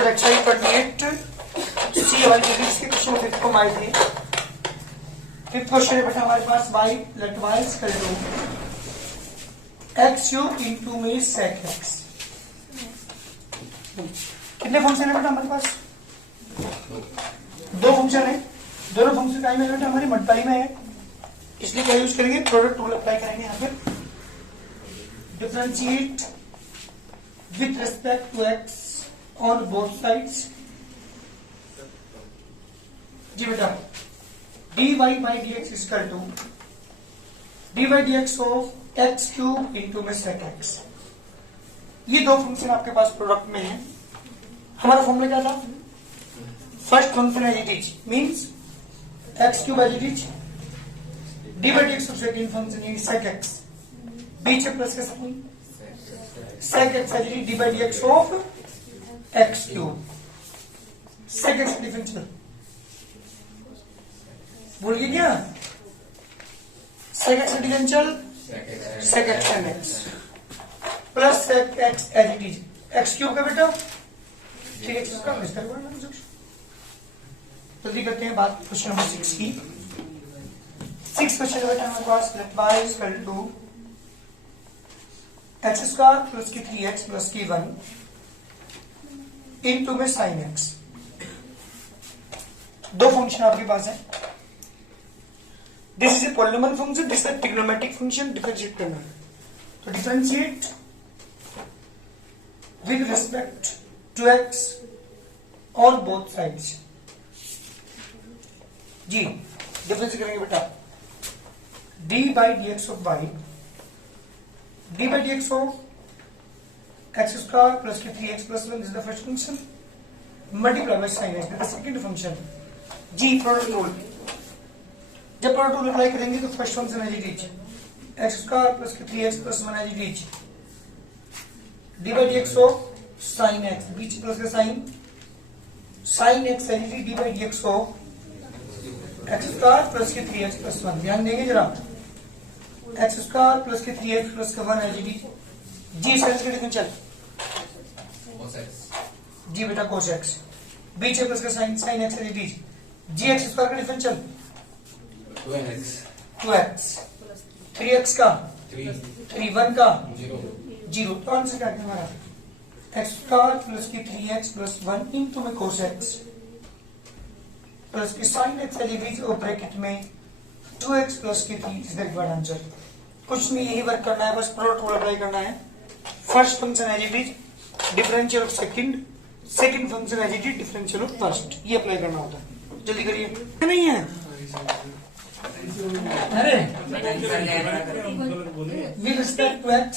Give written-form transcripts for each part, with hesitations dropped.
Board exercise 28 सी वाली physics के question fifth को आए थे। फिफ्थ क्वेश्चन है बेटा हमारे पास y let y equal to x cube into में sec x। कितने फंक्शन है बेटा हमारे पास? दो फंक्शन है। दोनों फंक्शन का बेटा हमारी मल्टीप्लाई में है, इसलिए क्या यूज करेंगे? प्रोडक्ट रूल अप्लाई करेंगे। यहाँ पे differentiate with respect to x on both sides. जी बेटा dy by dx is equal to dy dx of x cube into में sec x। ये दो फंक्शन आपके पास प्रोडक्ट में है। हमारा फॉर्मूला क्या था? First function as it is means x cube as it is, dy dx of second function is sec x, बीच में प्लस के साथ sec x as it is dy dx of x cube. sec x differential भूल गए क्या? sec x differential sec x and x plus sec x as it is x cube का बेटा 3x का विस्तार करना। जल्दी करते हैं बात क्वेश्चन नंबर 6 की। 6 क्वेश्चन बेटा हमारे पास let y is equal to x square plus की 3x प्लस की 1 इनटू में sin x। दो फंक्शन आपके पास है। This is a polynomial function, this is trigonometric function. Differentiate करना है तो differentiate with respect to x on both sides. जी डिफरेंशिएट करेंगे बेटा d by dx of y, d by dx of x square plus के 3x plus 1 is the first function multiply by sin x the second function। जी product rule, जब product rule apply करेंगे तो first function as it is x square plus के 3x plus 1 as it is d by dx of sin x, बीच plus का sin x as it is d by dx of x square plus के 3x plus 1। ध्यान देंगे जरा, x square plus के 3x plus का 1 as it is. जी sine का डिफरेंशियल जी बेटा cos x, बीच प्लस का sin x as it is. जी x स्क्वायर का डिफरेंशियल 2x 3x का 3 1 का 0। तो आंसर क्या है हमारा? x स्क्वायर प्लस की 3x प्लस 1 इनटू में cos x प्लस की sin x as it is और ब्रैकेट में 2x प्लस की 3 इज द रिक्वायर्ड आंसर। कुछ नहीं, यही वर्क करना है, बस प्रोडक्ट रूल अप्लाई करना है। First function as it is differential of second, second function as it is differential of first, ये अप्लाई करना होता है। जल्दी करिए। नहीं है अरे with respect to x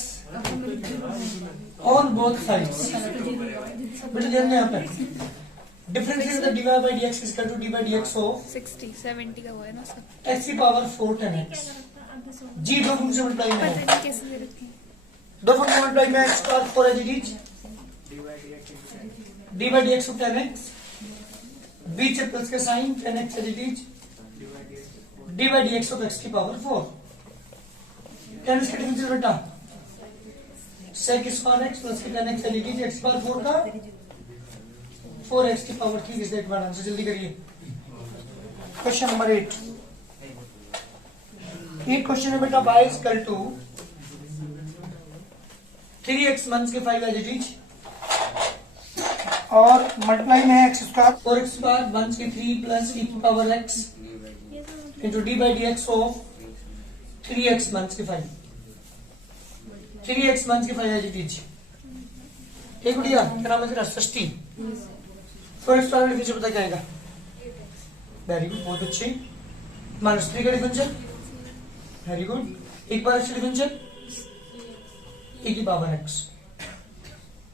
on both sides. बेटा ध्यान में यहाँ पे differentiate the dy by dx is equal to d by dx of 60 70 का वो है ना उसका x की पावर 4 10x। जी दो फंक्शन मल्टीप्लाई में है, पता नहीं कैसे दे रखी है। दो फंक्शन मल्टीप्लाई में x square 4 as it is d by dx of 10x, बीच प्लस के sin 10x as it is d by dx of x की पावर 4। 10x का डिफरेंशियल बेटा sec स्क्वायर x प्लस के 10x as it is x power 4 का 4x की power 3 is the correct answer. जल्दी करिए। क्वेश्चन नंबर 8 क्वेश्चन है बेटा y is equal to 3x minus के 5 एज इट इज और मल्टीप्लाई में है x square 4x square minus के 3 प्लस e की power x into d by dx of 3x minus के 5, 3x minus के 5 एज इट इज। एक बढ़िया क्या नाम है तेरा? षष्ठी। फर्स्ट वाला डिफरेंशियल पता क्या आएगा? वेरी गुड, बहुत अच्छी। माइनस 3 का डिफरेंशियल, वेरी गुड। एक बार अच्छा डिफरेंशियल e की पावर x,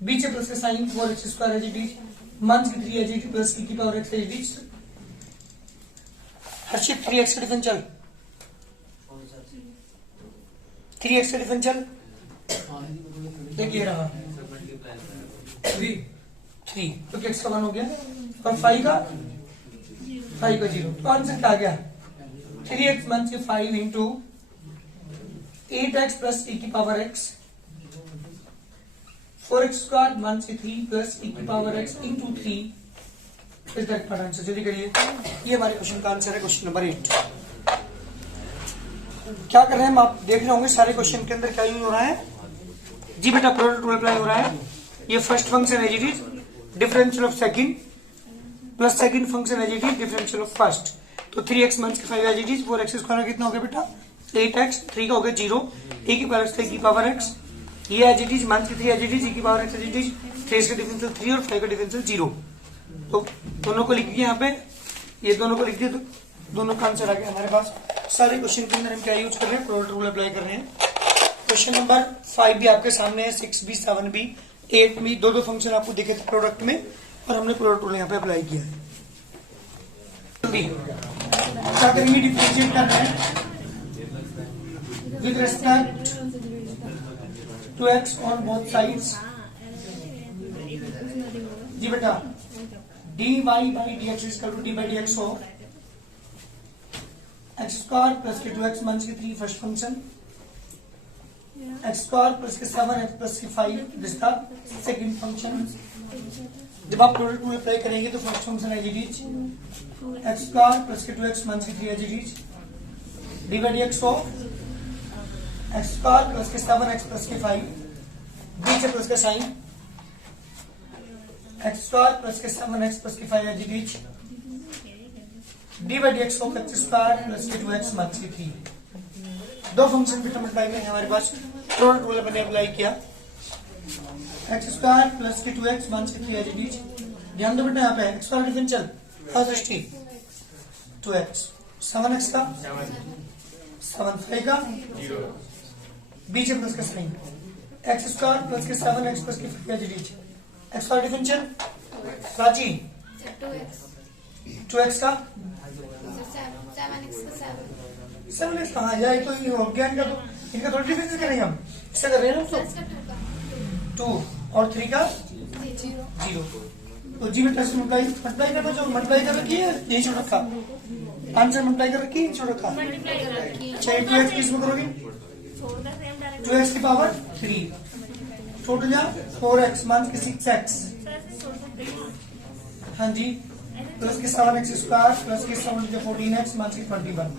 बीच प्लस के sine 4x square as it is minus के 3 एज इट प्लस e की power x as it is. Harshit 3x का डिफरेंशियल, 3x का डिफरेंशियल देखिए रहा 3 तो x का 1 हो गया और 5 का 0। तो आंसर क्या आ गया? 3x माइनस के 5 इंटू 8x प्लस e की पावर x 4x स्क्वायर 1 से 3 प्लस e की power x into 3 is the correct answer. जल्दी करिए, ये हमारे क्वेश्चन का आंसर है, क्वेश्चन नंबर 8। क्या कर रहे हैं हम, आप देख रहे होंगे सारे क्वेश्चन के अंदर क्या यूज हो रहा है जी बेटा, प्रोडक्ट रूल अप्लाई हो रहा है। ये first function as it is differential of second plus second function as it is differential of first. तो 3x minus 5 as it is 4x square कितना हो गया बेटा 8x, 3 का हो गया 0, e की पावर x, e की पावर x, ये as it is minus 3 as it is, e की power x as it is, 3 का डिफरेंशियल 3 और 5 का डिफरेंशियल 0। तो दोनों को लिख दिए यहाँ पे, ये दोनों को लिख दिए, तो दोनों का आंसर आ गया हमारे पास। सारे क्वेश्चन के अंदर हम क्या यूज कर रहे हैं, प्रोडक्ट रूल अप्लाई कर रहे हैं। क्वेश्चन नंबर 5 भी आपके सामने है, 6 भी, 7 भी, 8 भी, दो फंक्शन आपको दिखे थे प्रोडक्ट में और हमने प्रोडक्ट रूल यहाँ पे अप्लाई किया है। क्या करेंगे, डिफरेंशिएट कर रहे हैं with respect to x on both sides. जी बेटा dy by dx is equal to d by dx of x square plus के 2x माइनस के 3 first function, x square plus के 7x plus के 5 दिस द सेकंड फंक्शन। जब आप product rule apply करेंगे तो first function as it is x square plus के 2x minus के 3 as it is d by dx of x square plus के 7x plus के 5 बीच प्लस का साइन x स्क्वायर प्लस के 7x प्लस के 5 as it is d by d x of x square plus के 2x minus के 3। दो function बेटा मल्टीप्लाई में हमारे पास प्रोडक्ट रूल मैंने अप्लाई किया, x स्क्वायर प्लस के 2x माइनस के 3 एज इट इज। ध्यान दो बेटा यहाँ पे x स्क्वायर डिफरेंशियल क्या सृष्टि 2x, 7x का 7, 5 का 0, बीच प्लस का साइन x स्क्वायर प्लस के 7x प्लस के 5 एज इट इज। x का डिफरेंशियल राजी 2x का 7x कहाँ जाए, तो ये हो गया इनका, तो इनका थोड़ा डिफरेंस करेंगे हम, इससे कर रहे हैं ना तो 2 और 3 का 0। तो जी में प्लस मल्टीप्लाई करना, जो मल्टीप्लाई कर रखी है यही छोड़ रखा, आंसर मल्टीप्लाई कर रखी है छोड़ रखा। चाहिए 2x किस में करोगे 2x की पावर 3 टोटल या 4x माइनस के 6x, हाँ जी, प्लस के 7x स्क्वायर प्लस के 14x माइनस के 21।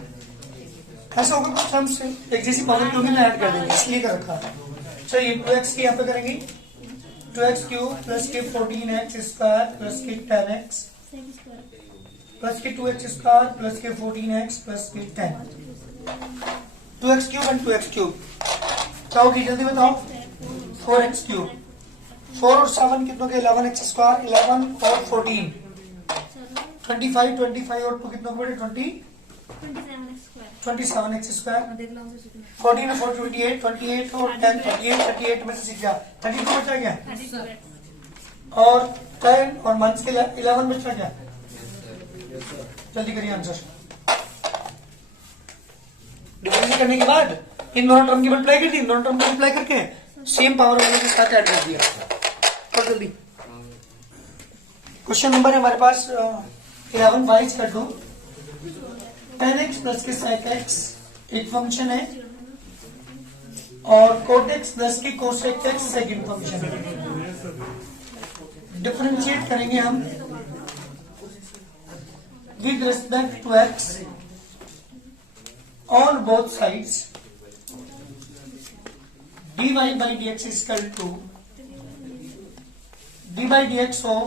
ऐसा होगा कुछ हम एक जैसी पावर क्योंकि मैं ऐड कर देंगे इसलिए कर रखा। चलिए 2x की यहाँ पे करेंगे 2x क्यूब प्लस के 14x स्क्वायर प्लस के 10x प्लस के 2x स्क्वायर प्लस के 14x प्लस के 10। 2x cube and 2x cube क्या होगी जल्दी बताओ, 4x क्यूब, 4 और 7 कितनों के 11x स्क्वायर, 11 और 14 25, 25 और 2 कितनों के 27x स्क्वायर, 14 और 4 28, 28 और 10 38, 38 में से सीख गया 32 बचा गया और 10 और माइनस के 11 बचा गया। जल्दी करिए आंसर। डिफरेंशिएट करने के बाद इन दोनों टर्म की मल्टीप्लाई कर दी, इन दोनों टर्म की मल्टीप्लाई करके सेम पावर वाले के साथ ऐड कर दिया। और जल्दी क्वेश्चन नंबर है हमारे पास 11 वाइज कर दो। 10x प्लस के sec x एक फंक्शन है और cot x प्लस के cosec x सेकंड फंक्शन है। डिफरेंशिएट करेंगे हम with respect to x on both sides. dy by dx is equal to d by dx of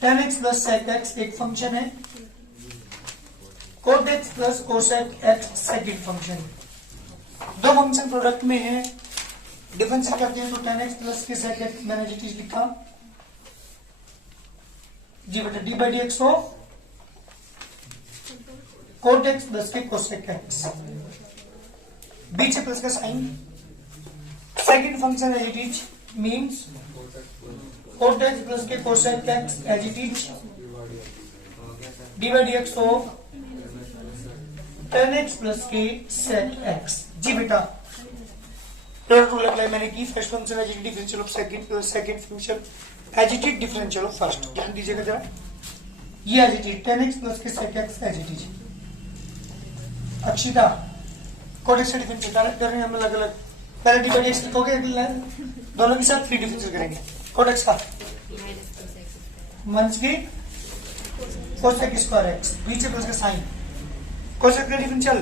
10x plus sec x एक function है, cot x plus cosec x second function. दो function product में है, differentiate करते हैं तो 10x plus के sec x मैंने जो चीज लिखा जी बेटा d by dx of cot x plus के cosec x, बीच प्लस का sine, second function as it is means cot x plus के cosec x as it is d by d x of 10x plus के sec x। जी बेटा product rule apply मैंने की, first function as it is differential of second plus second function as it is differential of first. ध्यान दीजिएगा जरा, ये as it is 10x plus के sec x as it is. Akshita cot x से differentiate कर रहे हैं हम अलग अलग, पहले डी बाई डी एक्स लिखोगे, दोनों के साथ 3 डिफरेंशियल करेंगे। कोट एक्स का माइनस की कोसेक स्क्वायर एक्स, बीच में प्लस का साइन, कोसेक का differential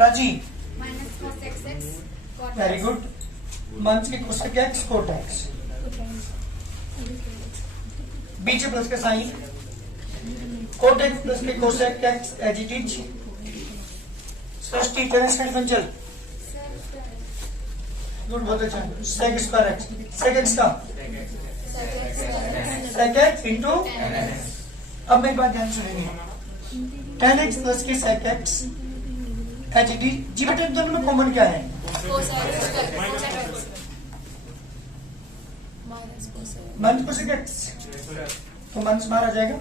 Raji minus cos x very good, minus की कोसेक एक्स कोट एक्स, बीच में प्लस का साइन, कोट एक्स प्लस के cosec x as it is, Srishti Terence का डिफरेंशियल गुड, बहुत अच्छा, sec square x, sec x का सेक एक्स इंटू, अब मेरी बात ध्यान सुनेंगे, टेन एक्स प्लस के सेक एक्स एच डी जी बेटा, दोनों में कॉमन क्या है? माइनस कोसेक एक्स, तो माइनस बाहर आ जाएगा,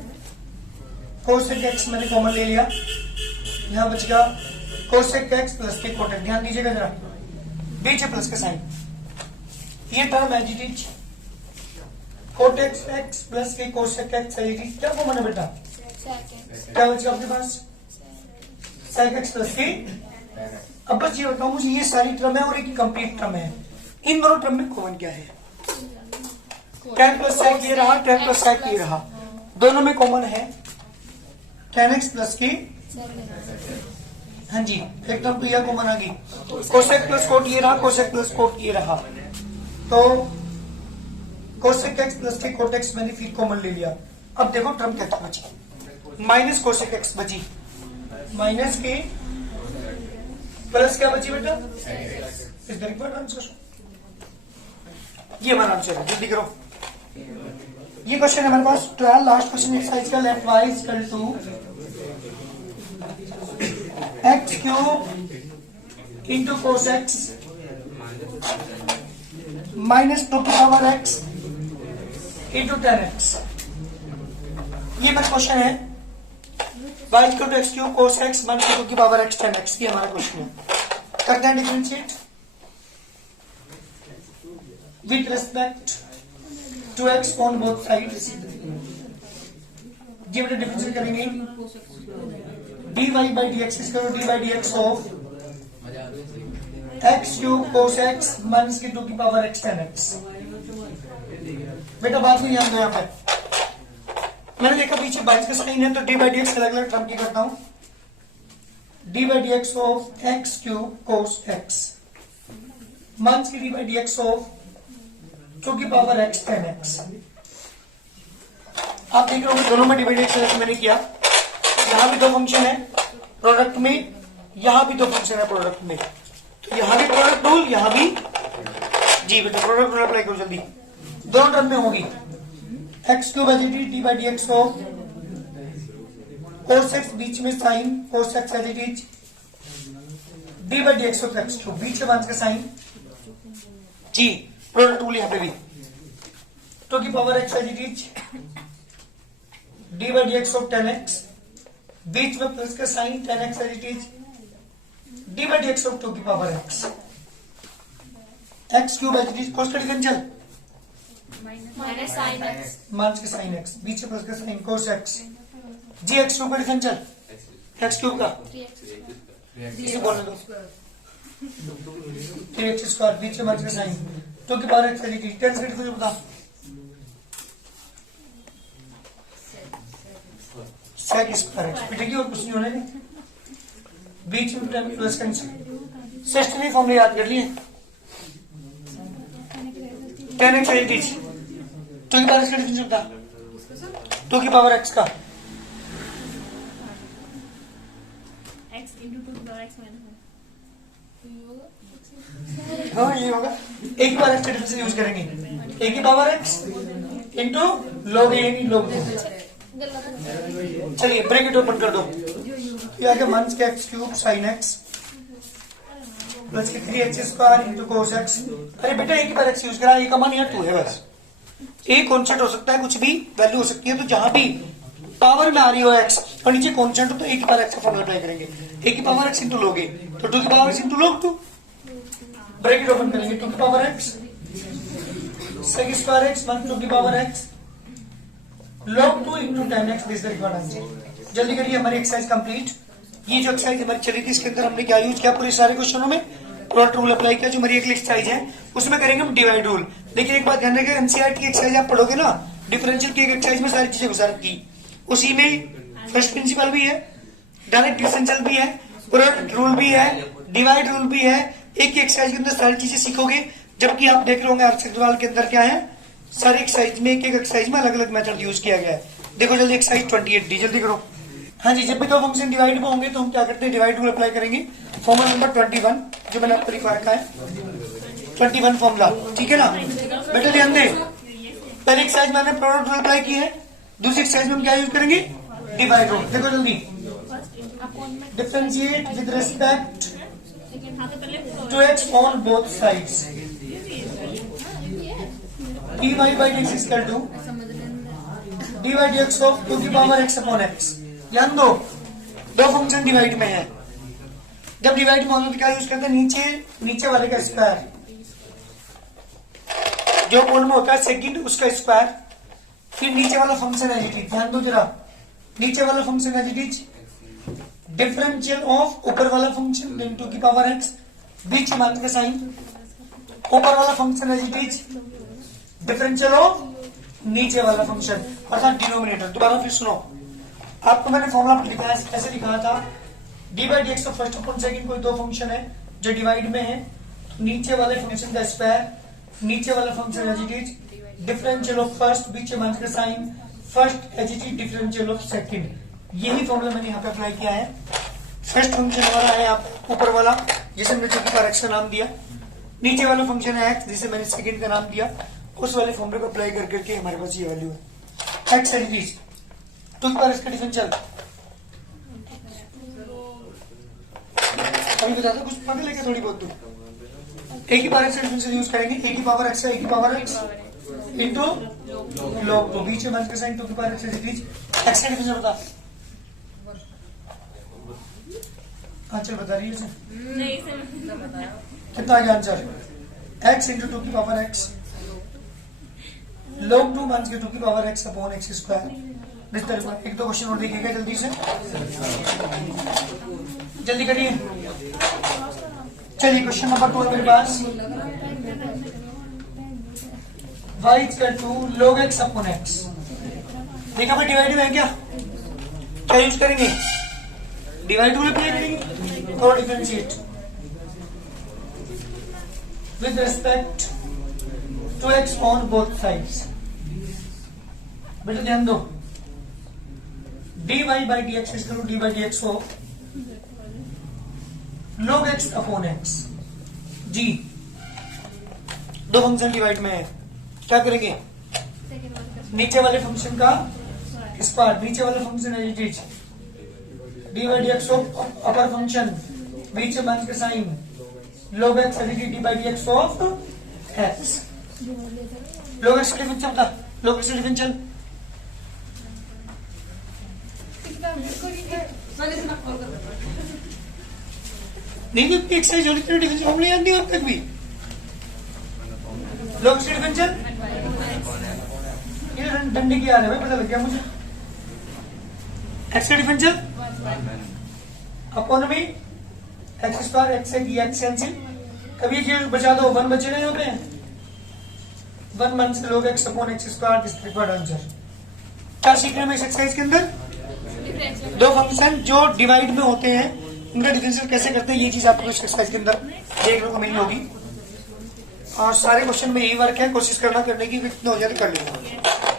कोसेक एक्स मैंने कॉमन ले लिया, यहां बचेगा कोसेक एक्स प्लस के कोटेक, ध्यान दीजिएगा जरा, बीच है प्लस का साइन, ये term H D cot x x plus के कोसेक एक्स एच डी, क्या कॉमन है बेटा? क्या बचेगा आपके पास? सेक एक्स प्लस की, अब बस ये बताओ मुझे, ये सारी टर्म है और एक कंप्लीट टर्म है, इन दोनों टर्म में कॉमन क्या है? टेन प्लस सेक ये रहा, टेन प्लस सेक ये रहा, दोनों में कॉमन है टेन एक्स प्लस की, हाँ जी, एक टर्म तो यह कॉमन आ गई, कोसेक प्लस कोट ये रहा, कोसेक प्लस कोट ये रहा, तो कोसेक एक्स प्लस के कोट एक्स मैंने फिर कॉमन ले लिया। अब देखो टर्म क्या बची, माइनस कोसेक एक्स बची, माइनस के प्लस क्या बची बेटा? इस तरीके पर आंसर, ये हमारा आंसर है, जल्दी करो। ये क्वेश्चन है हमारे पास 12, लास्ट क्वेश्चन एक्सरसाइज का, left y equal to x cube into cos x minus 2 की पावर एक्स इंटू 10x, ये मेरा क्वेश्चन है, y equal to x cube cos x minus 2 की पावर एक्स 10x, ये हमारा क्वेश्चन है। करते हैं differentiate with respect to x on both sides, ये बेटा डिफरेंशिएट करेंगे, dy by dx is equal to dy by dx of x cube cos x minus की 2 की पावर x 10x। बेटा बात नहीं ध्यान दो, यहाँ पर मैंने देखा पीछे 22 का साइन है, तो डी बाई डी एक्स अलग अलग टर्म की करता हूं, d by d x of x cube cos x minus की d by d x of 2 की पावर x 10x। आप देख रहे हो दोनों में डी बाई डी एक्स मैंने किया, यहां भी दो फंक्शन है प्रोडक्ट में, यहां भी दो फंक्शन है प्रोडक्ट में, तो यहां भी प्रोडक्ट रूल, यहां भी, जी बेटा प्रोडक्ट रूल अप्लाई करो जल्दी, दोनों टर्म में होगी, x cube as it is d by d x of cos x, बीच में sign cos x as it is d by d x of x cube, बीच में माइनस का साइन, जी प्रोडक्ट रूल यहां पे भी, 2 की power x as it is d by d x of 10x, बीच में प्लस का sign 10x as it is d by d x of 2 की power x, x cube as it is cos का differential minus sine x, minus का sign x, बीच में plus का sign cos x, जी एक्स क्यूब का differential x cube का, इसे बोलने दो 3x स्क्वायर, बीच में माइनस का साइन 2 की power x as it is, 10 से डिफरेंशियल बता, सेक स्क्वायर एक्स, बेटा और कुछ नहीं होने, बीच में 10 प्लस का सिस्टम फॉर्मूले याद कर लिए, 10x एज इट इज 2 की पावर x का डिफरेंशियल बता, 2 की पावर x का x into 2 की पावर x माइनस 1, हाँ ये होगा, एक ही पावर x का डिफरेंशियल यूज करेंगे, एक ही power x into log a यानी log 2। चलिए ब्रैकेट ओपन कर दो, ये आ गया माइनस का x cube sine x plus की 3x square into cos x. अरे बेटा एक ही बार एक्स यूज करा, एक का मान यहाँ 2 है, बस एक कॉन्स्टेंट हो सकता है, कुछ भी वैल्यू हो सकती है, तो जहां भी पावर में आ रही हो एक्स और नीचे कॉन्स्टेंट हो तो एक ही बार एक्स का फॉर्मूला अप्लाई करेंगे, एक ही पावर एक्स इंटू लोगे तो 2 की पावर एक्स इंटू लोग 2, ब्रैकेट ओपन करेंगे 2 की power x sec square x 2 की power x log 2 into 10x, this the required answer. जल्दी करिए, हमारी एक्सरसाइज कंप्लीट। ये जो एक्सरसाइज हमारी चली थी इसके अंदर हमने क्या यूज किया पूरे सारे क्वेश्चनों में, प्रोडक्ट रूल अप्लाई किया, जो हमारी एक एक्सरसाइज है उसमें करेंगे हम डिवाइड रूल। लेकिन एक बात ध्यान रखिएगा, एनसीईआरटी की एक्सरसाइज आप पढ़ोगे ना, डिफरेंशियल की एक एक्सरसाइज में सारी चीजें घुसा रखी, उसी में फर्स्ट प्रिंसिपल भी है, डायरेक्ट डिफरेंशियल भी है, प्रोडक्ट रूल भी है, डिवाइड रूल भी है। एक ही एक्सरसाइज के अंदर सारी चीजें सीखोगे, जबकि आप देख रहे होंगे आर्ट्स सवाल के अंदर क्या है, सारी एक्सरसाइज में एक एक एक्सरसाइज में अलग अलग मेथड यूज किया गया है। देखो जल्दी एक्सरसाइज 28 डी, जल्दी करो। हाँ जी, जब भी दो फंक्शन डिवाइड में होंगे तो हम क्या करते हैं, डिवाइड रूल अप्लाई करेंगे। फॉर्मूला नंबर 21 जो मैंने आपको लिखवा रखा है, 21 फॉर्मूला, ठीक है ना बेटा, ध्यान दे। पहले एक्सरसाइज में हमने प्रोडक्ट रूल अप्लाई की है, दूसरी एक्सरसाइज में हम क्या यूज करेंगे, डिवाइड रूल। देखो जल्दी, differentiate with respect to x on both sides, dy by dx is equal to dy by dx of 2 की पावर x अपॉन x। ध्यान दो, दो फंक्शन डिवाइड में है, जब डिवाइड में होने तो क्या यूज करते हैं, नीचे वाले का स्क्वायर, जो कोण में होता है सेकंड उसका स्क्वायर, फिर नीचे वाला फंक्शन है जी, ध्यान दो जरा, नीचे वाला फंक्शन है जी डिफरेंशियल ऑफ ऊपर वाला फंक्शन देन 2 की पावर x, बीच में मान का साइन, ऊपर वाला फंक्शन है जी डिफरेंशियल ऑफ नीचे वाला फंक्शन अर्थात डिनोमिनेटर। दोबारा फिर सुनो, आपको मैंने फॉर्मूला लिखा है, कैसे लिखा था, D by d x of first upon second, कोई दो फंक्शन है जो डिवाइड में है, तो नीचे वाले फंक्शन का स्क्वायर, नीचे वाला function as it is differential of first, बीच में माइनस का sign, first as it is differential of second. यही फॉर्मूला मैंने यहाँ पे अप्लाई किया है। फर्स्ट फंक्शन वाला है आप ऊपर वाला, जिसे मैंने टू की पावर एक्स का नाम दिया, नीचे वाला फंक्शन है एक्स, जिसे मैंने सेकंड का नाम दिया। उस वाले फॉर्मूले को अप्लाई कर करके हमारे पास ये वैल्यू है x as it is, two की पावर एक्स का डिफरेंशियल अभी बताता, कुछ पता लगे थोड़ी बहुत, तो एक ही पावर एक्स का डिफरेंशियल यूज करेंगे, एक ही पावर एक्स है, एक ही पावर एक्स इंटू लॉग, तो बीच में माइनस का साइन, टू की power x as it is, x का डिफरेंशियल बता, आंसर बता रही है नहीं समझ, कितना आ गया आंसर, एक्स इंटू 2 की पावर एक्स log 2 माइनस के 2 की power x upon x square. इस तरह एक दो क्वेश्चन और देखिएगा जल्दी से, जल्दी करिए। चलिए क्वेश्चन नंबर 2 है मेरे पास, y equal to log x upon x। देखा भाई डिवाइड में है क्या, क्या यूज करेंगे, डिवाइड रूल अप्लाई करेंगे और differentiate with respect to x on both sides. बेटा ध्यान दो, dy by d x is d by d x हो log x अपॉन x जी, दो फंक्शन डिवाइड में है, क्या करेंगे, नीचे वाले फंक्शन का स्क्वायर, नीचे वाले फंक्शन है it d by d x of upper function, बीच में माइनस का sign, log x d by d x of x। log x का डिफरेंशियल बता, log x का डिफरेंशियल नहीं, भी एक्सरसाइज होनी चाहिए, डिफरेंशियल फॉर्मूला याद नहीं अब तक भी, log x का डिफरेंशियल ये डंडे की याद है भाई, पता लग गया मुझे। x का डिफरेंशियल अपॉन में एक्स स्क्वायर, एक्स से डी एक्स कैंसिल, कभी ये बचा दो, 1 बचे नहीं होते हैं, 1 minus log x upon x square, this required answer. क्या सीख रहे हैं इस एक्सरसाइज के अंदर, दो फंक्शन जो डिवाइड में होते हैं उनका डिफरेंशियल कैसे करते हैं, ये चीज आपको इस एक्सरसाइज के अंदर देखने को मिली होगी। और सारे क्वेश्चन में यही वर्क है, कोशिश करना करने की, कितने हो जाए कर लेना।